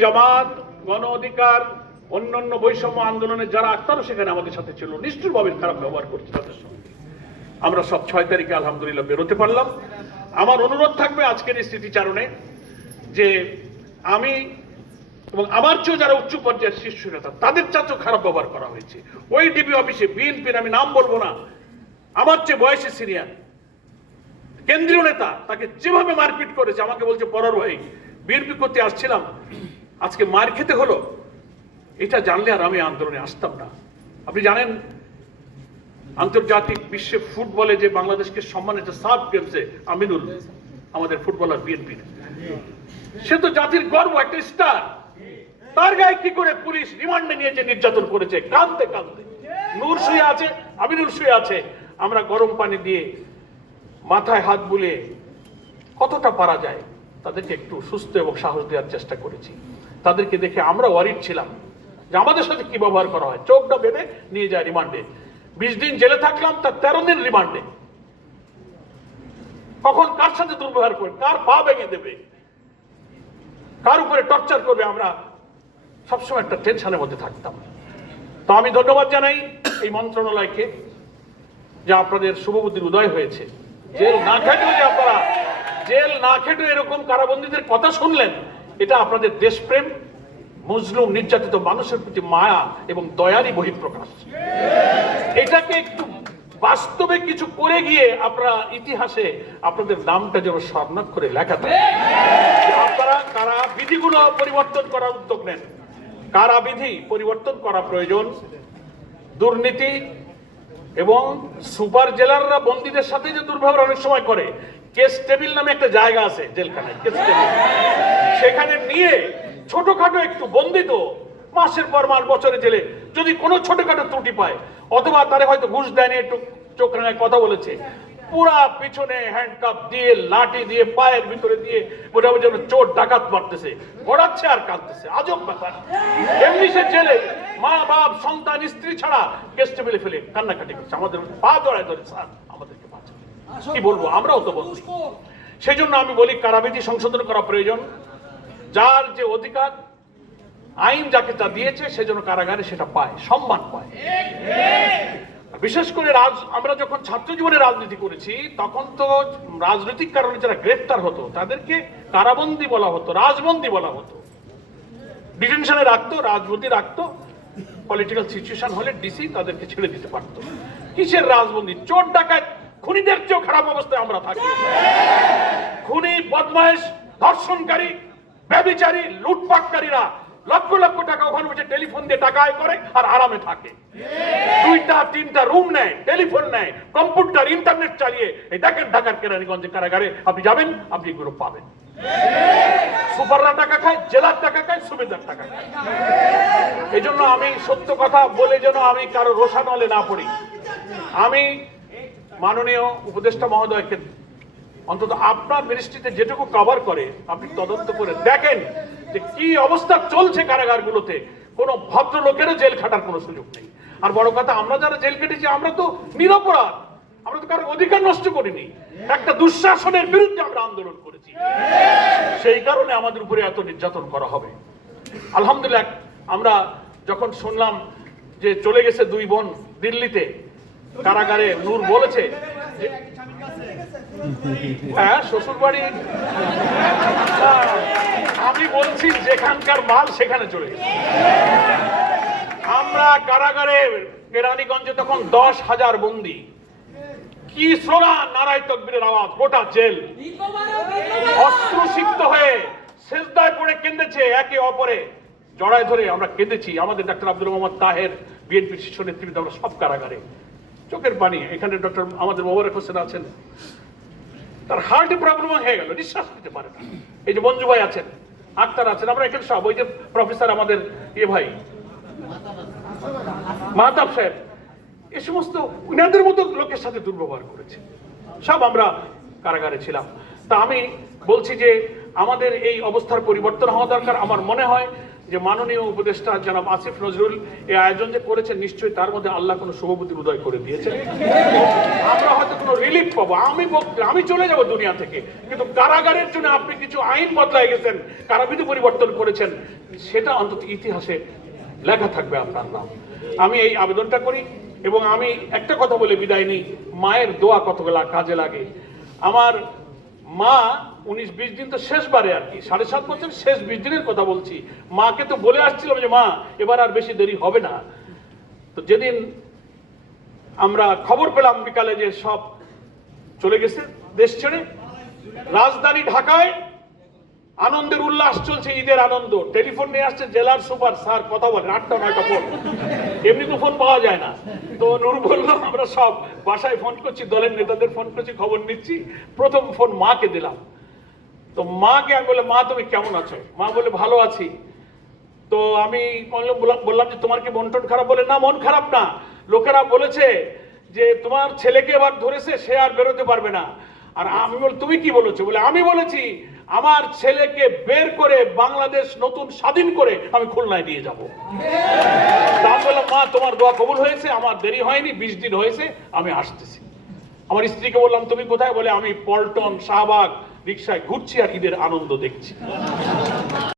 জামাত, গণ অধিকার, অন্যান্য বৈষম্য আন্দোলনে যারা তারা সেখানে আমাদের সাথে ছিল, নিষ্ঠুরভাবে খারাপ ব্যবহার করছে তাদের সঙ্গে। আমরা সব 6 তারিখে আলহামদুলিল্লাহ বেরোতে পারলাম। আমার অনুরোধ থাকবে আজকের এই স্মৃতিচারণে যে আমি এবং আমার চেয়েও যারা উচ্চ পর্যায়ের শীর্ষ নেতা তাদের চাচেও খারাপ ব্যবহার করা হয়েছে। ওই ডিবি অফিসে বিএনপির, আমি নাম বলবো না, আমার চেয়ে বয়সে সিনিয়র কেন্দ্রীয় নেতা তাকে যেভাবে মারপিট করেছে, আমাকে বলছে পরার ভাই বিএনপি করতে আসছিলাম, আজকে মার খেতে হলো, এটা জানলে আর আমি আন্দোলনে আসতাম না। আপনি জানেন আন্তর্জাতিক বিশ্বে ফুটবলে যে বাংলাদেশকে সম্মানিত সাফ গেমসে আমিনুল আমাদের ফুটবলার বিএনপির, সে তো জাতির গর্ব, একটা স্টার, তার গায়ে কি করে পুলিশ রিমান্ডে নিয়েছে, নির্যাতন করেছে কাঁদতে কাঁদতে। নূর শুয়ে আছে, আমিনুল শুয়ে আছে, আমরা গরম পানি দিয়ে মাথায় হাত বুলিয়ে কতটা পারা যায় তাদেরকে একটু সুস্থ এবং সাহস দেওয়ার চেষ্টা করেছি। তাদেরকে দেখে আমরা ওয়ারিড ছিলাম যে আমাদের সাথে কি ব্যবহার করা হয়। চোখটা বেঁধে নিয়ে যায় রিমান্ডে, 20 দিন জেলে থাকলাম, তার 13 দিন রিমান্ডে। কখন কার সাথে দুর্ব্যবহার করবে, কার পা ভেঙে দেবে, কার উপরে টর্চার করবে, আমরা সবসময় একটা টেনশনের মধ্যে থাকতাম। তো আমি ধন্যবাদ জানাই এই মন্ত্রণালয়কে যে আপনাদের শুভবুদ্ধির উদয় হয়েছে। জেল না খেটেও যে আপনারা জেল না খেটেও এরকম কারাবন্দীদের কথা শুনলেন, এটা আপনাদের দেশপ্রেম, মজলুম নির্যাতিত মানুষের প্রতি মায়া এবং দয়ারই বহিঃপ্রকাশ। এটাকে একটু বাস্তবে কিছু করে গিয়ে আপনারা ইতিহাসে আপনাদের নামটা যেন স্বর্ণাক্ষরে লেখা থাকে। আপনারা কারা বিধিগুলো পরিবর্তন করার উদ্যোগ নেন, কারা বিধি পরিবর্তন করা প্রয়োজন। দুর্নীতি এবং সুপার জেলাররা বন্দীদের সাথে যে দুর্ব্যবহার অনেক সময় করে, কেস টেবিল নামে একটা জায়গা আছে জেলখানায়, কেস টেবিল, সেখানে নিয়ে ছোটখাটো একটু বন্দিত মাসের পর মাস বছরে জেলে যদি কোনো ছোটখাটো ত্রুটি পায়, অথবা তারে হয়তো ঘুষ দেয়নি, একটু চোখ রাঙায় কথা বলেছে, পুরা পিছনে হ্যান্ডকাপ দিয়ে লাঠি দিয়ে পায়ের ভিতরে দিয়ে মোটামুটি যেন চোর ডাকাত মারতেছে, গড়াচ্ছে আর কাঁদতেছে। আজব ব্যাপার। এমনি সে জেলে মা বাপ সন্তান স্ত্রী ছাড়া কেস টেবিলে ফেলে কান্নাকাটি করছে, আমাদের পা জড়ায় ধরে, স্যার আমাদেরকে বাঁচান। কি বলবো, আমরাও তো বলছি। সেই জন্য আমি বলি কারাবিধি সংশোধন করা প্রয়োজন। যার যে অধিকার, আইন যাকে তা দিয়েছে সেজন্য কারাগারে সেটা পায়, সম্মান পায়। বিশেষ করে আমরা যখন ছাত্র জীবনে রাজনীতি করেছি, তখন তো রাজনৈতিক কারণে যারা গ্রেফতার হতো তাদেরকে কারাবন্দী বলা হতো, রাজবন্দী বলা হতো। ডিটেনশনে রাখতো, রাজবন্দী রাখতো, পলিটিক্যাল সিচুয়েশন হলে ডিসি তাদেরকে ছেড়ে দিতে পারতো। কিসের রাজবন্দী? চোর ডাকাত খুনিদের চেয়েও খারাপ অবস্থায় আমরা থাকি। খুনি, বদমাইশ, ধর্ষণকারী, ব্যভিচারী, লুটপাটকারীরা লক্ষ লক্ষ টাকা ওখানে বসে টেলিফোন দিয়ে টাকা আয় করে আর আরামে থাকে। 2টা 3টা রুম নেয়, টেলিফোন নেয়, কম্পিউটার, ইন্টারনেট চালিয়ে। এই দেখেন ঢাকার কেরানীগঞ্জে কারাগারে আপনি যাবেন, আপনি এগুলো পাবেন। সুপাররা টাকা খায়, জেলার টাকা খায়, সুবেদার টাকা খায়। এই জন্য আমি সত্য কথা বলে যেন আমি কারো রোষানলে না পড়ি, আমি মাননীয় উপদেষ্টা মহোদয়কে অন্তত আপনার মিনিস্ট্রিতে যেটুকু কভার করে আপনি তদন্ত করে দেখেন যে কি অবস্থা চলছে কারাগারগুলোতে। কোনো ভদ্রলোকেরও জেল খাটার কোনো সুযোগ নেই। আর বড় কথা, আমরা যারা জেল কেটেছি আমরা তো নিরপরাধ, আমরা তো কারোর অধিকার নষ্ট করিনি, একটা দুঃশাসনের বিরুদ্ধে আমরা আন্দোলন করেছি। সেই কারণে আমাদের উপরে এত নির্যাতন করা হবে। আলহামদুলিল্লাহ, আমরা যখন শুনলাম যে চলে গেছে 2 বোন দিল্লিতে কারাগারে, নূর বলেছে হ্যাঁ শ্বশুর বাড়ি, আমি বলছি যেখানকার মাল সেখানে চলে গেছে। আমরা কারাগারে কেরানীগঞ্জে তখন 10,000 বন্দী, কি স্লোগান, নারায়ে তাকবীরের আওয়াজ, গোটা জেল অশ্রুসিক্ত হয়ে সেজদায় পড়ে কেঁদেছে, একে অপরে জড়ায় ধরে আমরা কেঁদেছি। আমাদের ডাক্তার আব্দুল মোহাম্মদ তাহের, বিএনপির শীর্ষ নেতৃত্বে আমরা সব কারাগারে, চোখের পানি। এখানে ডক্টর আমাদের মোবারক হোসেন আছেন, তার হার্টে প্রবলেম হয়ে গেল, নিঃশ্বাস নিতে পারে না। এই যে মঞ্জু ভাই আছেন, আক্তার আছেন, আমরা এখানে সব, ওই যে প্রফেসর আমাদের ভাই মাহতাব সাহেব, এই সমস্ত উনাদের মতো লোকের সাথে দুর্ব্যবহার করেছে। সব আমরা কারাগারে ছিলাম। তা আমি বলছি যে আমাদের এই অবস্থার পরিবর্তন হওয়া দরকার। আমার মনে হয় যে মাননীয় উপদেষ্টা জনাব আসিফ নজরুল এই আয়োজন যে করেছেন, নিশ্চয়ই তার মধ্যে আল্লাহ কোনো শুভবুদ্ধির উদয় করে দিয়েছেন। আমরা হয়তো কোনো রিলিফ পাবো, আমি চলে যাব দুনিয়া থেকে, কিন্তু কারাগারের জন্য আপনি কিছু আইন বদলাই গেছেন, কারাবিধি পরিবর্তন করেছেন, সেটা অন্তত ইতিহাসে লেখা থাকবে আপনার নাম। আমি এই আবেদনটা করি এবং আমি একটা কথা বলে বিদায় নিই, মায়ের দোয়া কতগুলা কাজে লাগে। আমার মা 19-20 দিন তো শেষবারে আর কি, 7.5 বছর শেষ 20 দিনের কথা বলছি, মাকে তো বলে আসছিলাম যে মা এবার আর বেশি দেরি হবে না। তো যেদিন আমরা খবর পেলাম বিকালে যে সব চলে গেছে দেশ ছেড়ে, রাজধানী ঢাকায় আনন্দের উল্লাস চলছে, ঈদের আনন্দ। টেলিফোন নিয়ে আসছে জেলার সুপার, স্যার কথা বলেন, 8টা-9টা ফোন, এমনি তো ফোন পাওয়া যায় না। তো নূর বললো আমরা সব বাসায় ফোন করছি, দলের নেতাদের ফোন করছি, খবর নিচ্ছি। প্রথম ফোন মাকে দিলাম। তো মাকে আমি বলে, মা তুমি কেমন আছো? মা বলে ভালো আছি। তো আমি বললাম যে তোমার কি মন টন খারাপ? বলে না, মন খারাপ না, লোকেরা বলেছে যে তোমার ছেলেকে এবার ধরেছে, সে আর বেরোতে পারবে না। আর আমি বল তুমি কি বলেছো? বলে আমি বলেছি আমার ছেলেকে বের করে বাংলাদেশ নতুন স্বাধীন করে আমি খুলনায় নিয়ে যাবো। আমি বললাম মা তোমার দোয়া কবুল হয়েছে, আমার দেরি হয়নি, 20 দিন হয়েছে, আমি আসতেছি। আমার স্ত্রীকে বললাম তুমি কোথায়? বলে আমি পল্টন শাহবাগ রিক্সায় ঘুরছি আর ঈদের আনন্দ দেখছি।